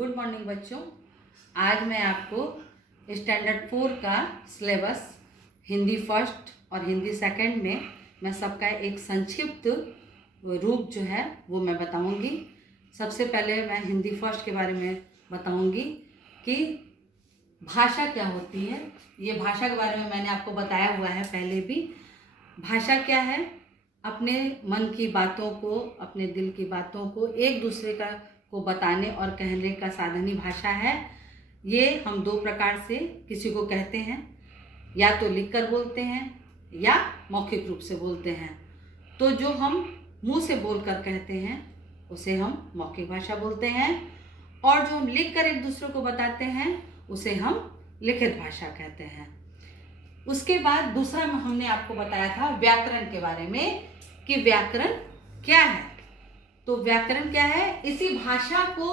Good morning बच्चों। आज मैं आपको स्टैंडर्ड 4 का सिलेबस हिंदी फर्स्ट और हिंदी सेकंड में मैं सबका एक संक्षिप्त रूप जो है वो मैं बताऊंगी। सबसे पहले मैं हिंदी फर्स्ट के बारे में बताऊंगी कि भाषा क्या होती है। ये भाषा के बारे में मैंने आपको बताया हुआ है पहले भी। भाषा क्या है? अपने मन की बातों को, अपने दिल की बातों को एक दूसरे को बताने और कहने का साधन ही भाषा है। ये हम दो प्रकार से किसी को कहते हैं, या तो लिखकर बोलते हैं या मौखिक रूप से बोलते हैं। तो जो हम मुंह से बोलकर कहते हैं उसे हम मौखिक भाषा बोलते हैं, और जो हम लिखकर एक दूसरे को बताते हैं उसे हम लिखित भाषा कहते हैं। उसके बाद दूसरा हमने आपको बताया था व्याकरण के बारे में कि व्याकरण क्या है। तो व्याकरण क्या है? इसी भाषा को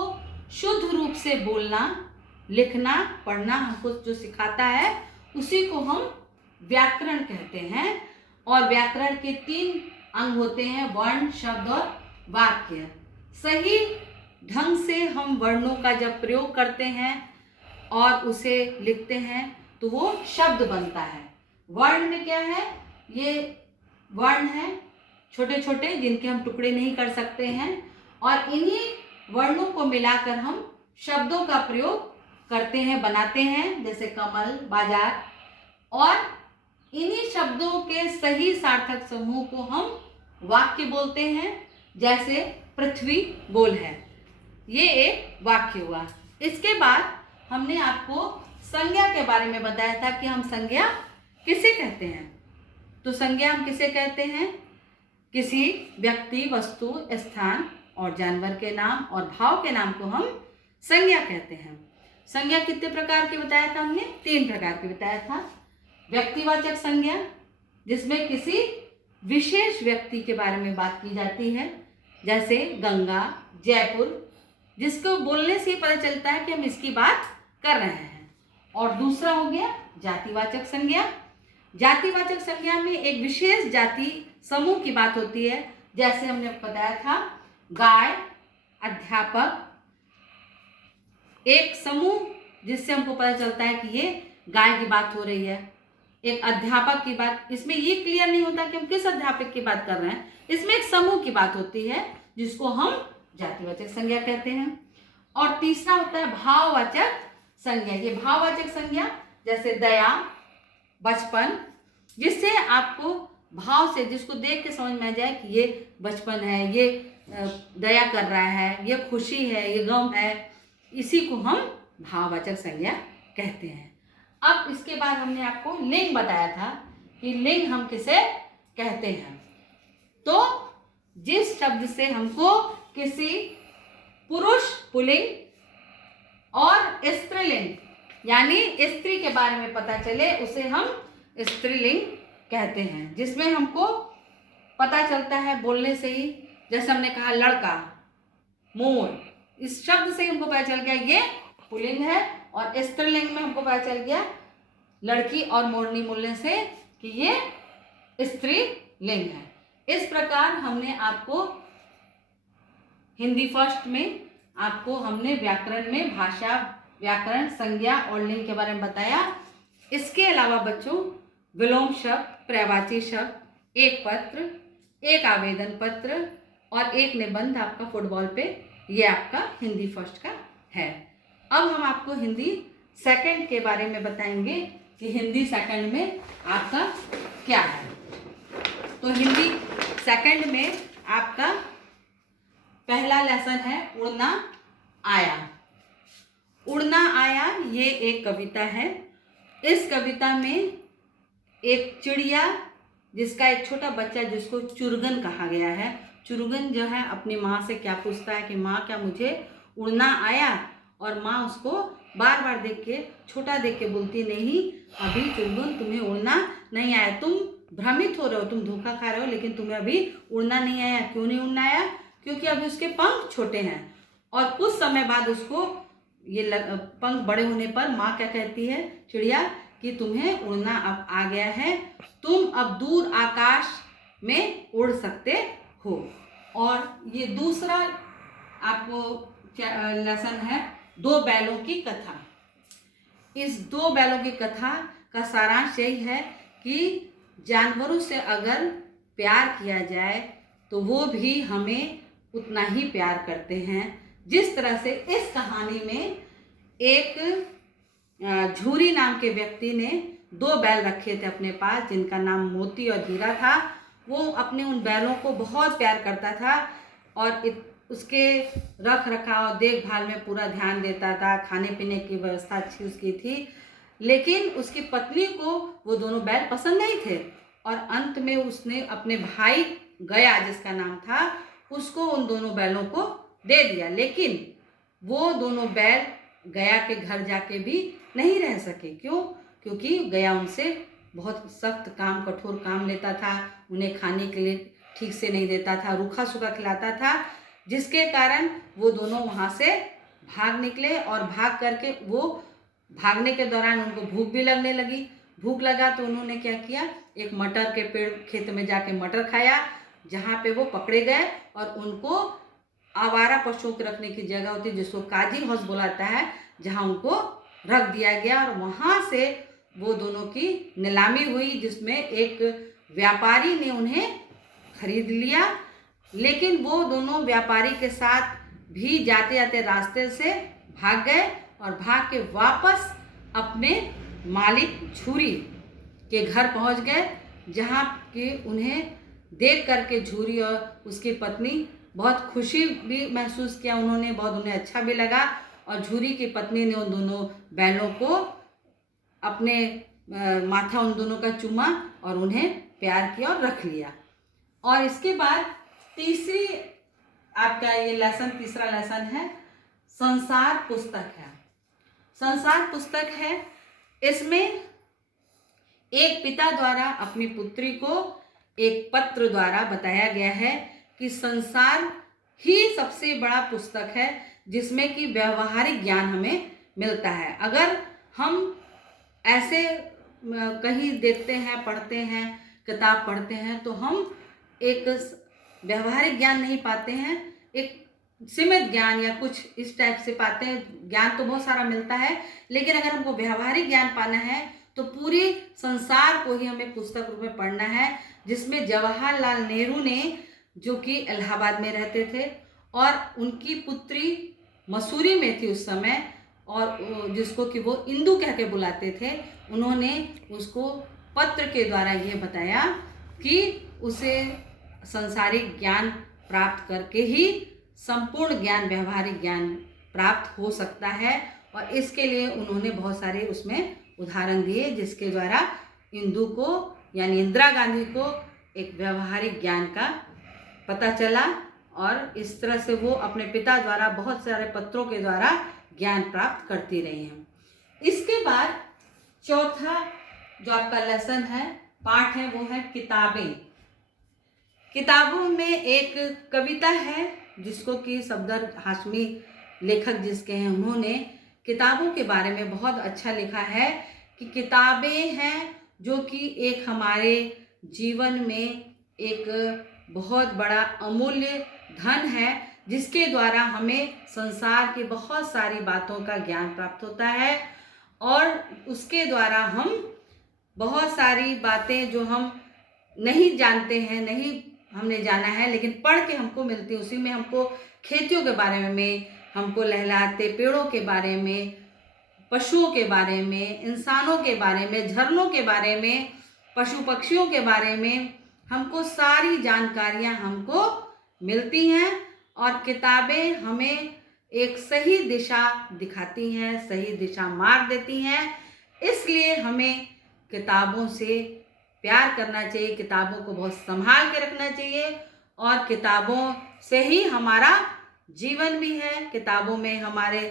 शुद्ध रूप से बोलना, लिखना, पढ़ना हमको जो सिखाता है उसी को हम व्याकरण कहते हैं। और व्याकरण के 3 अंग होते हैं, वर्ण, शब्द और वाक्य। सही ढंग से हम वर्णों का जब प्रयोग करते हैं और उसे लिखते हैं तो वो शब्द बनता है। वर्ण में क्या है? ये वर्ण है छोटे छोटे जिनके हम टुकड़े नहीं कर सकते हैं, और इन्हीं वर्णों को मिलाकर हम शब्दों का प्रयोग करते हैं, बनाते हैं, जैसे कमल, बाजार। और इन्हीं शब्दों के सही सार्थक समूह को हम वाक्य बोलते हैं, जैसे पृथ्वी गोल है। ये एक वाक्य हुआ। इसके बाद हमने आपको संज्ञा के बारे में बताया था कि हम संज्ञा किसे कहते हैं। तो संज्ञा हम किसे कहते हैं? किसी व्यक्ति, वस्तु, स्थान और जानवर के नाम और भाव के नाम को हम संज्ञा कहते हैं। संज्ञा कितने प्रकार की बताया था हमने? 3 प्रकार की बताया था। व्यक्तिवाचक संज्ञा, जिसमें किसी विशेष व्यक्ति के बारे में बात की जाती है, जैसे गंगा, जयपुर, जिसको बोलने से पता चलता है कि हम इसकी बात कर रहे हैं। और दूसरा हो गया जातिवाचक संज्ञा। जातिवाचक संज्ञा में एक विशेष जाति समूह की बात होती है, जैसे हमने बताया था गाय, अध्यापक, एक समूह जिससे हमको पता चलता है कि ये गाय की बात हो रही है। एक अध्यापक की बात, इसमें ये क्लियर नहीं होता कि हम किस अध्यापक की बात कर रहे हैं। इसमें एक समूह की बात होती है जिसको हम जातिवाचक संज्ञा कहते हैं। और तीसरा होता है भाववाचक संज्ञा। ये भाववाचक संज्ञा जैसे दया, बचपन, जिससे आपको भाव से, जिसको देख के समझ में आ जाए कि ये बचपन है, ये दया कर रहा है, ये खुशी है, ये गम है, इसी को हम भाववाचक संज्ञा कहते हैं। अब इसके बाद हमने आपको लिंग बताया था कि लिंग हम किसे कहते हैं। तो जिस शब्द से हमको किसी पुरुष पुल्लिंग और स्त्रीलिंग यानी स्त्री के बारे में पता चले उसे हम स्त्रीलिंग कहते हैं, जिसमें हमको पता चलता है बोलने से ही। जैसे हमने कहा लड़का, मोर, इस शब्द से हमको पता चल गया ये पुल्लिंग है, और स्त्रीलिंग में हमको पता चल गया लड़की और मोरनी बोलने से कि ये स्त्रीलिंग है। इस प्रकार हमने आपको हिंदी फर्स्ट में हमने व्याकरण में भाषा, व्याकरण, संज्ञा और लिंग के बारे में बताया। इसके अलावा बच्चों विलोम शब्द, पर्यायवाची शब्द, एक पत्र, एक आवेदन पत्र और एक निबंध आपका फुटबॉल पे, ये आपका हिंदी फर्स्ट का है। अब हम आपको हिंदी सेकंड के बारे में बताएंगे कि हिंदी सेकंड में आपका क्या है। तो हिंदी सेकंड में आपका पहला लेसन है उड़ना आया। उड़ना आया ये एक कविता है। इस कविता में एक चिड़िया, जिसका एक छोटा बच्चा जिसको चुरगन कहा गया है, चुरगन जो है अपनी माँ से क्या पूछता है कि माँ क्या मुझे उड़ना आया, और माँ उसको बार बार देख के, छोटा देख के बोलती नहीं अभी चुरगन तुम्हें उड़ना नहीं आया, तुम भ्रमित हो रहे हो, तुम धोखा खा रहे हो, लेकिन तुम्हें अभी उड़ना नहीं आया। क्यों नहीं उड़ना आया? क्योंकि अभी उसके पंख छोटे हैं, और कुछ समय बाद उसको ये पंख बड़े होने पर माँ क्या कहती है चिड़िया कि तुम्हें उड़ना अब आ गया है, तुम अब दूर आकाश में उड़ सकते हो। और ये दूसरा आपको लेसन है दो बैलों की कथा। इस दो बैलों की कथा का सारांश यही है कि जानवरों से अगर प्यार किया जाए तो वो भी हमें उतना ही प्यार करते हैं, जिस तरह से इस कहानी में एक झूरी नाम के व्यक्ति ने दो बैल रखे थे अपने पास, जिनका नाम मोती और हीरा था। वो अपने उन बैलों को बहुत प्यार करता था और उसके रख रखाव देखभाल में पूरा ध्यान देता था, खाने पीने की व्यवस्था अच्छी उसकी थी। लेकिन उसकी पत्नी को वो दोनों बैल पसंद नहीं थे और अंत में उसने अपने भाई गया, जिसका नाम था, उसको उन दोनों बैलों को दे दिया। लेकिन वो दोनों बैल गया के घर जाके भी नहीं रह सके। क्यों? क्योंकि गया उनसे बहुत सख्त काम, कठोर काम लेता था, उन्हें खाने के लिए ठीक से नहीं देता था, रूखा सूखा खिलाता था, जिसके कारण वो दोनों वहाँ से भाग निकले। और भाग करके वो भागने के दौरान उनको भूख भी लगने लगी। भूख लगा तो उन्होंने क्या किया, एक मटर के पेड़ खेत में जाके मटर खाया, जहाँ पे वो पकड़े गए और उनको आवारा पशुओं के रखने की जगह होती है जिसको काजी हाउस बुलाता है, जहाँ उनको रख दिया गया। और वहाँ से वो दोनों की नीलामी हुई, जिसमें एक व्यापारी ने उन्हें खरीद लिया। लेकिन वो दोनों व्यापारी के साथ भी जाते जाते रास्ते से भाग गए और भाग के वापस अपने मालिक झूरी के घर पहुंच गए, जहां कि उन्हें देख करके झूरी और उसकी पत्नी बहुत खुशी भी महसूस किया उन्होंने, बहुत उन्हें अच्छा भी लगा। और झूरी की पत्नी ने उन दोनों बैलों को अपने माथा उन दोनों का चूमा और उन्हें प्यार किया और रख लिया। और इसके बाद तीसरी आपका ये लेसन, तीसरा लेसन है संसार पुस्तक है। संसार पुस्तक है, इसमें एक पिता द्वारा अपनी पुत्री को एक पत्र द्वारा बताया गया है कि संसार ही सबसे बड़ा पुस्तक है जिसमें कि व्यवहारिक ज्ञान हमें मिलता है। अगर हम ऐसे कहीं देखते हैं, पढ़ते हैं, किताब पढ़ते हैं, तो हम एक व्यवहारिक ज्ञान नहीं पाते हैं, एक सीमित ज्ञान या कुछ इस टाइप से पाते हैं। ज्ञान तो बहुत सारा मिलता है, लेकिन अगर हमको व्यवहारिक ज्ञान पाना है तो पूरे संसार को ही हमें पुस्तक रूप में पढ़ना है, जिसमें जवाहरलाल नेहरू ने, जो कि इलाहाबाद में रहते थे और उनकी पुत्री मसूरी में थी उस समय, और जिसको कि वो इंदू कह के बुलाते थे, उन्होंने उसको पत्र के द्वारा ये बताया कि उसे संसारिक ज्ञान प्राप्त करके ही संपूर्ण ज्ञान, व्यवहारिक ज्ञान प्राप्त हो सकता है। और इसके लिए उन्होंने बहुत सारे उसमें उदाहरण दिए, जिसके द्वारा इंदू को यानी इंदिरा गांधी को एक व्यवहारिक ज्ञान का पता चला और इस तरह से वो अपने पिता द्वारा बहुत सारे पत्रों के द्वारा ज्ञान प्राप्त करती रही हैं। इसके बाद चौथा जो आपका लेसन है, पाठ है, वो है किताबें। किताबों में एक कविता है जिसको कि सफदर हाशमी लेखक जिसके हैं, उन्होंने किताबों के बारे में बहुत अच्छा लिखा है कि किताबें हैं जो कि एक हमारे जीवन में एक बहुत बड़ा अमूल्य धन है, जिसके द्वारा हमें संसार की बहुत सारी बातों का ज्ञान प्राप्त होता है और उसके द्वारा हम बहुत सारी बातें जो हम नहीं जानते हैं, नहीं हमने जाना है, लेकिन पढ़ के हमको मिलती है। उसी में हमको खेतियों के बारे में, हमको लहलहाते पेड़ों के बारे में, पशुओं के बारे में, इंसानों के बारे में, झरनों के बारे में, पशु पक्षियों के बारे में हमको सारी जानकारियां हमको मिलती हैं। और किताबें हमें एक सही दिशा दिखाती हैं, सही दिशा मार्ग देती हैं। इसलिए हमें किताबों से प्यार करना चाहिए, किताबों को बहुत संभाल के रखना चाहिए और किताबों से ही हमारा जीवन भी है। किताबों में हमारे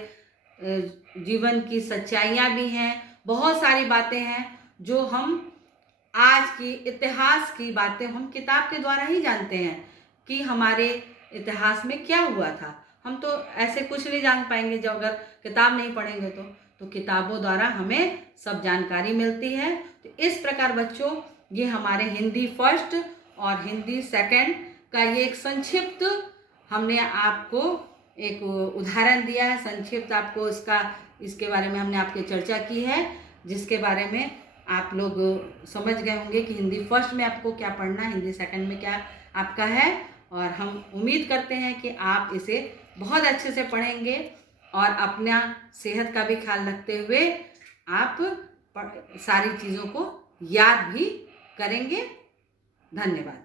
जीवन की सच्चाइयाँ भी हैं, बहुत सारी बातें हैं जो हम आज की इतिहास की बातें हम किताब के द्वारा ही जानते हैं कि हमारे इतिहास में क्या हुआ था। हम तो ऐसे कुछ नहीं जान पाएंगे जब अगर किताब नहीं पढ़ेंगे तो किताबों द्वारा हमें सब जानकारी मिलती है। तो इस प्रकार बच्चों, ये हमारे हिंदी फर्स्ट और हिंदी सेकंड का ये एक संक्षिप्त हमने आपको एक उदाहरण दिया है, संक्षिप्त आपको इसके बारे में हमने आपके चर्चा की है, जिसके बारे में आप लोग समझ गए होंगे कि हिंदी फर्स्ट में आपको क्या पढ़ना है, हिंदी सेकंड में क्या आपका है। और हम उम्मीद करते हैं कि आप इसे बहुत अच्छे से पढ़ेंगे और अपना सेहत का भी ख्याल रखते हुए आप सारी चीज़ों को याद भी करेंगे। धन्यवाद।